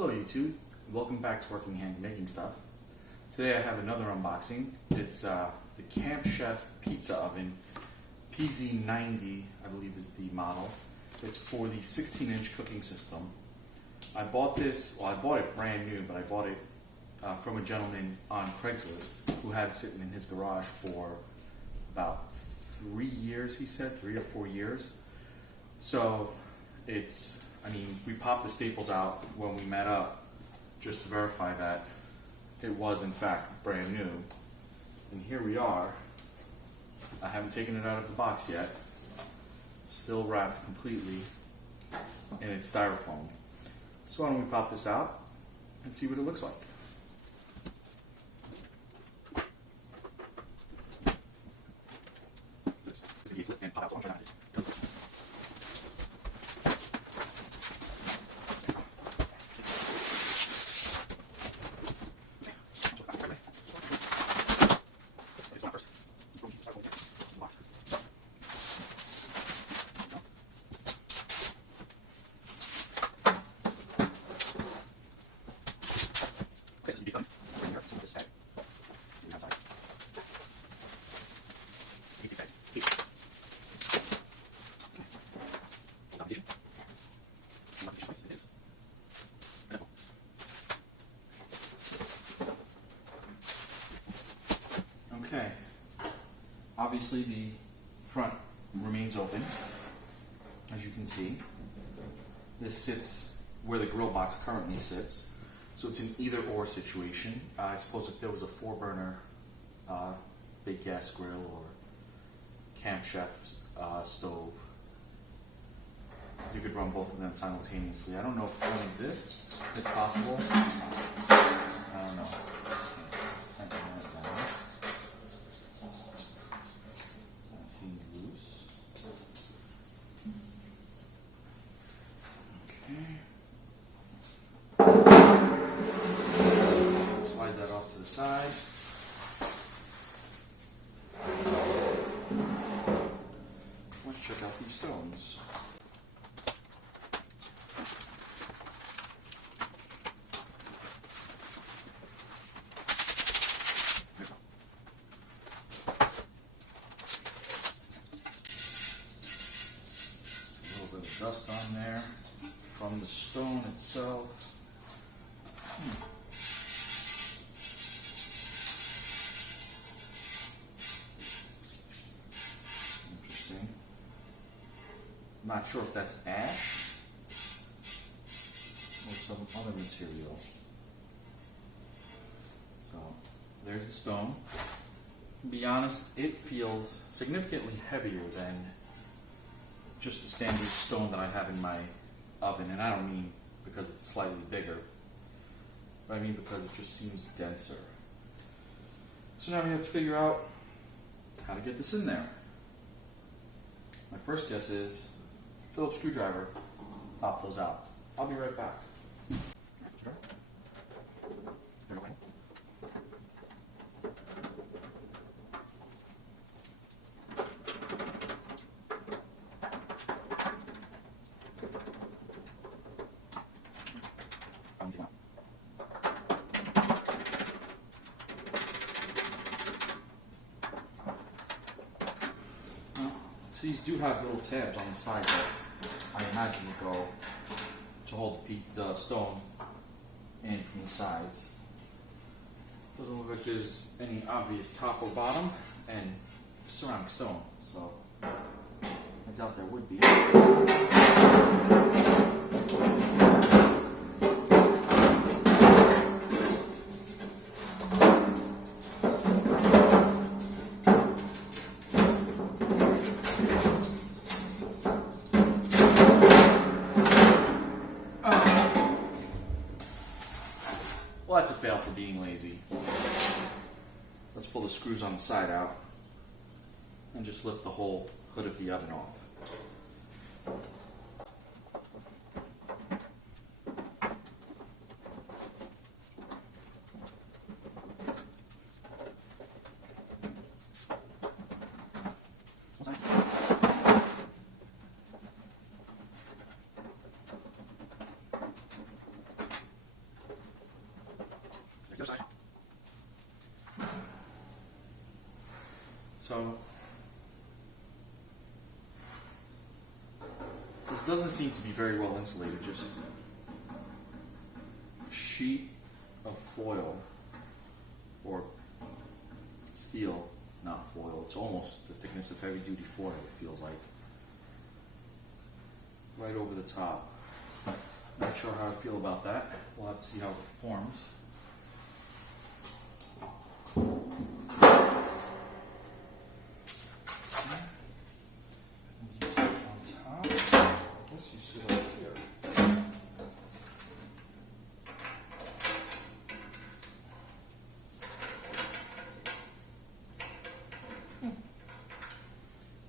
Hello YouTube, welcome back to Working Hands Making Stuff. Today I have another unboxing. It's the CampChef Pizza Oven PZ90, I believe is the model. It's for the 16-inch cooking system. I bought this, well I bought it brand new, but I bought it from a gentleman on Craigslist who had it sitting in his garage for about 3 years, he said, 3 or 4 years. So we popped the staples out when we met up just to verify that it was in fact brand new. And here we are. I haven't taken it out of the box yet. Still wrapped completely in its styrofoam. So why don't we pop this out and see what it looks like. Okay, obviously the front remains open, as you can see. This sits where the grill box currently sits, so it's an either or situation. I suppose if there was a 4-burner Big Gas Grill or CampChef stove, you could run both of them simultaneously. I don't know if one exists. It's possible. I don't know. Let's tighten that down. That seems loose. Okay. Slide that off to the side. Let's check out these stones. Dust on there from the stone itself. Interesting. I'm not sure if that's ash or some other material. So there's the stone. To be honest, it feels significantly heavier than just a standard stone that I have in my oven, and I don't mean because it's slightly bigger, but I mean because it just seems denser. So now we have to figure out how to get this in there. My first guess is Phillips screwdriver, pop those out. I'll be right back. So these do have little tabs on the side that I imagine will go to hold the stone in from the sides. Doesn't look like there's any obvious top or bottom, and it's ceramic stone, so I doubt there would be. Well, that's a fail for being lazy. Let's pull the screws on the side out and just lift the whole hood of the oven off. So this doesn't seem to be very well insulated, just a sheet of foil or steel, not foil, it's almost the thickness of heavy duty foil, it feels like, right over the top. Not sure how I feel about that. We'll have to see how it performs. Use it on top. I guess you sit up here.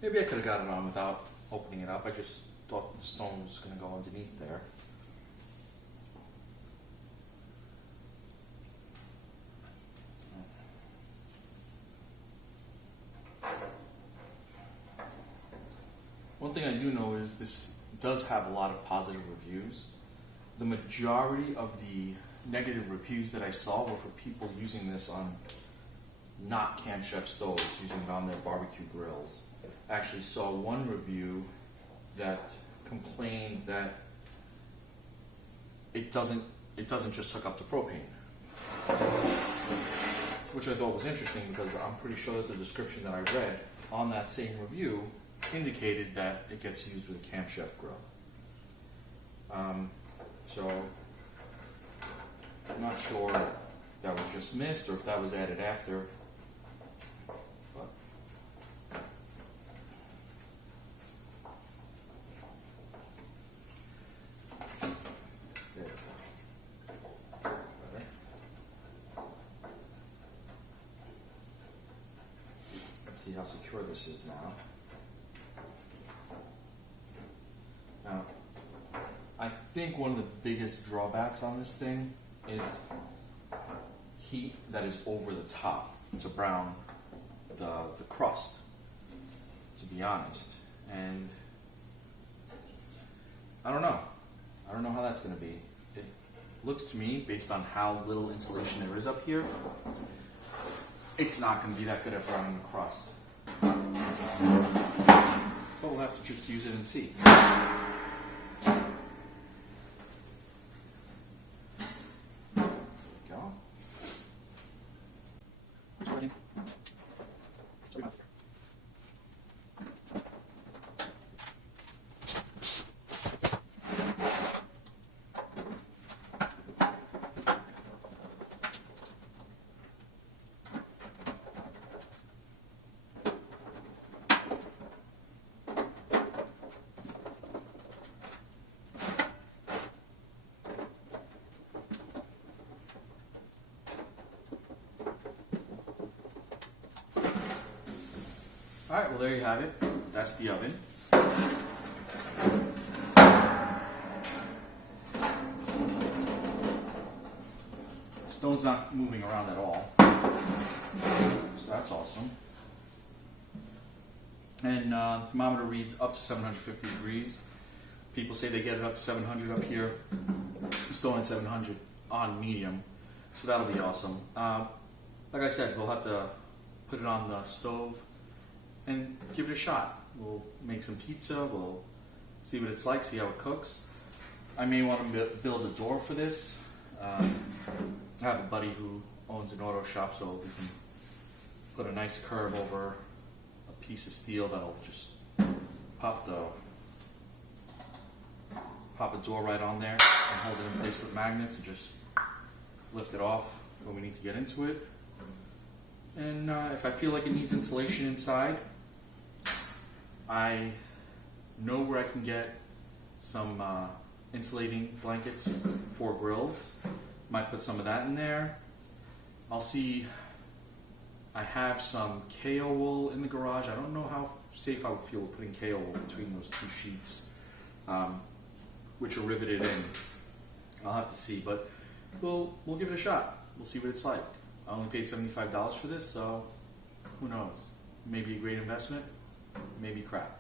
Maybe I could have got it on without opening it up. I just thought the stone was going to go underneath there. One thing I do know is this does have a lot of positive reviews. The majority of the negative reviews that I saw were for people using this on not CampChef stoves, using it on their barbecue grills. I actually saw one review that complained that it doesn't just hook up to propane, which I thought was interesting because I'm pretty sure that the description that I read on that same review indicated that it gets used with a CampChef grill. So I'm not sure if that was just missed or if that was added after. But there we go. Better. Let's see how secure this is now. Now, I think one of the biggest drawbacks on this thing is heat that is over the top to brown the crust, to be honest. And I don't know how that's going to be. It looks to me, based on how little insulation there is up here, it's not going to be that good at browning the crust. But we'll have to just use it and see. Alright, well there you have it. That's the oven. The stone's not moving around at all. So that's awesome. And the thermometer reads up to 750 degrees. People say they get it up to 700 up here. The stone at 700 on medium. So that'll be awesome. Like I said, we'll have to put it on the stove and give it a shot. We'll make some pizza, we'll see what it's like, see how it cooks. I may want to build a door for this. I have a buddy who owns an auto shop, so we can put a nice curve over a piece of steel that'll just pop a door right on there and hold it in place with magnets and just lift it off when we need to get into it. And if I feel like it needs insulation inside, I know where I can get some insulating blankets for grills. Might put some of that in there. I'll see. I have some KO wool in the garage. I don't know how safe I would feel with putting KO wool between those two sheets, which are riveted in. I'll have to see, but we'll give it a shot. We'll see what it's like. I only paid $75 for this, so who knows? Maybe a great investment, maybe crap.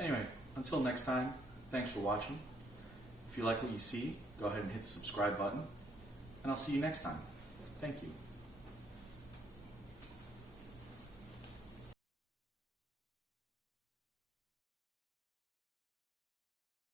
Anyway, until next time, thanks for watching. If you like what you see, go ahead and hit the subscribe button, and I'll see you next time. Thank you.